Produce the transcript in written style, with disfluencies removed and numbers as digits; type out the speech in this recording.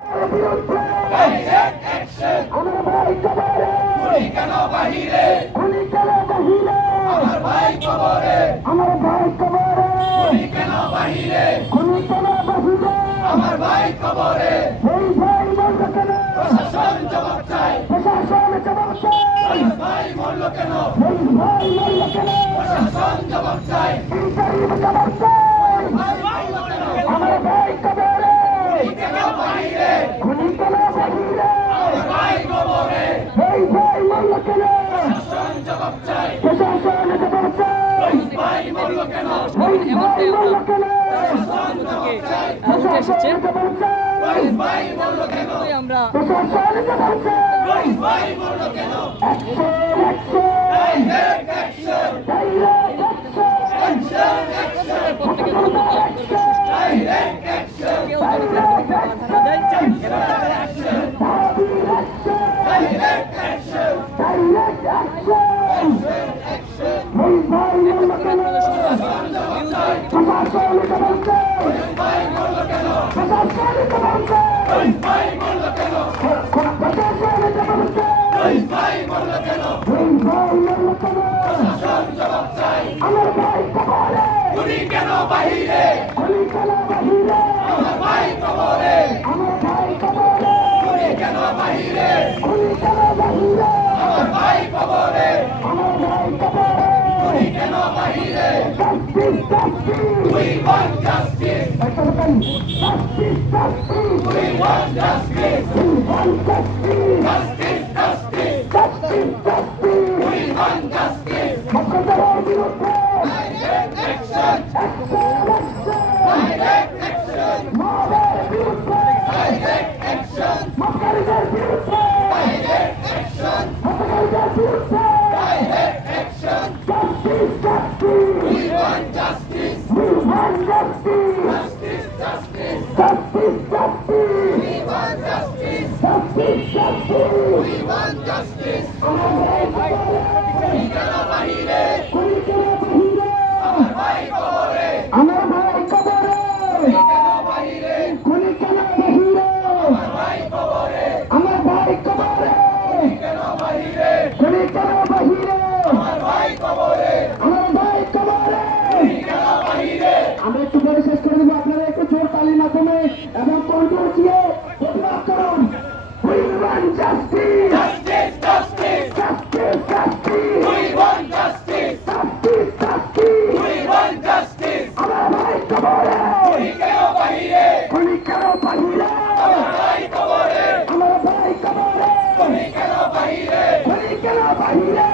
আমার ভাই কবরে, খুনি কেন বাহিরে, খুনি কেন বাহিরে, আমার ভাই কবরে, আমার ভাই কবরে, খুনি কেন বাহিরে, খুনি কেন বাহিরে, আমার ভাই কবরে, এই ভাই মরল কেন, প্রশাসন জবাব চাই, প্রশাসন জবাব চাই, আমার ভাই মরল কেন, এই ভাই মরল কেন, প্রশাসন জবাব চাই, ইনসাফ জবাব চাই, আমার ভাই কবরে, খুনি কেন বাহিরে, খুনি কেন বাহিরে, আমার ভাই কবরে, এই ভাই মরল কেন, প্রশাসন জবাব চাই, প্রশাসন জবাব চাই, ভাই মরল কেন, এই ভাই মরল কেন, প্রশাসন জবাব চাই, প্রশাসন জবাব চাই, ভাই মরল কেন, আমরা প্রশাসন জবাব চাই, ভাই মরল কেন, action action, direct action, direct action, action প্রত্যেককে ধন্যবাদ ডাইরেক্ট অ্যাকশন, কেউ যদি বাধা না দেয় action, direct action, direct action, action, এই ভাই মরল কেন, প্রশাসন জবাব চাই, প্রশাসন জবাব চাই, ভাই মরল কেন, প্রশাসন জবাব চাই, ভাই মরল কেন, প্রশাসন জবাব চাই, ভাই মরল কেন, এই ভাই মরল কেন, প্রশাসন জবাব চাই, আমার ভাই কবরে, খুনি কেন বাহিরে, খুনি কেন বাহিরে, আমার ভাই কবরে, আমার ভাই কবরে, খুনি কেন বাহিরে, খুনি কেন বাহিরে, আমার ভাই কবরে, আমার ভাই কবরে, খুনি কেন বাহিরে, justice justice, we want justice, justice justice, we want justice, we want justice, justice justice, justice justice, we want justice, মক্কার বিরুদ্ধে direct action, action action, direct action, মাওলার বিরুদ্ধে ডাইরেক্ট অ্যাকশন, মক্কারদের বিরুদ্ধে ডাইরেক্ট অ্যাকশন, মক্কারদের বিরুদ্ধে direct action, justice justice, we want justice, we want justice, justice justice, justice justice, we want justice, justice justice, we want justice, আমার ভাই খুনি কেন বাহিরে, খুনি কেন বাহিরে, আমার ভাই কবরে, আমার ভাই কবরে, খুনি কেন বাহিরে, খুনি কেন বাহিরে, আমার ভাই কবরে, আমার ভাই কবরে, খুনি কেন বাহিরে, খুনি কেন বাহিরে, আমার ভাই কবরে, আমার ভাই কবরে, খুনি কেন বাহিরে। আমরা একটু পরে শেষ করে দেবো, আপনারা একটু জোর তালির মাধ্যমে এবং কণ্ঠ উঠিয়ে প্রতিবাদ করুন। We want justice, justice, justice, justice, justice, we want justice, justice, justice, we want justice, আমার ভাই কবরে, খুনি কেন বাহিরে, খুনি কেন বাহিরে, আমার ভাই কবরে, আমার ভাই কবরে, খুনি কেন বাহিরে, খুনি কেন বাহিরে।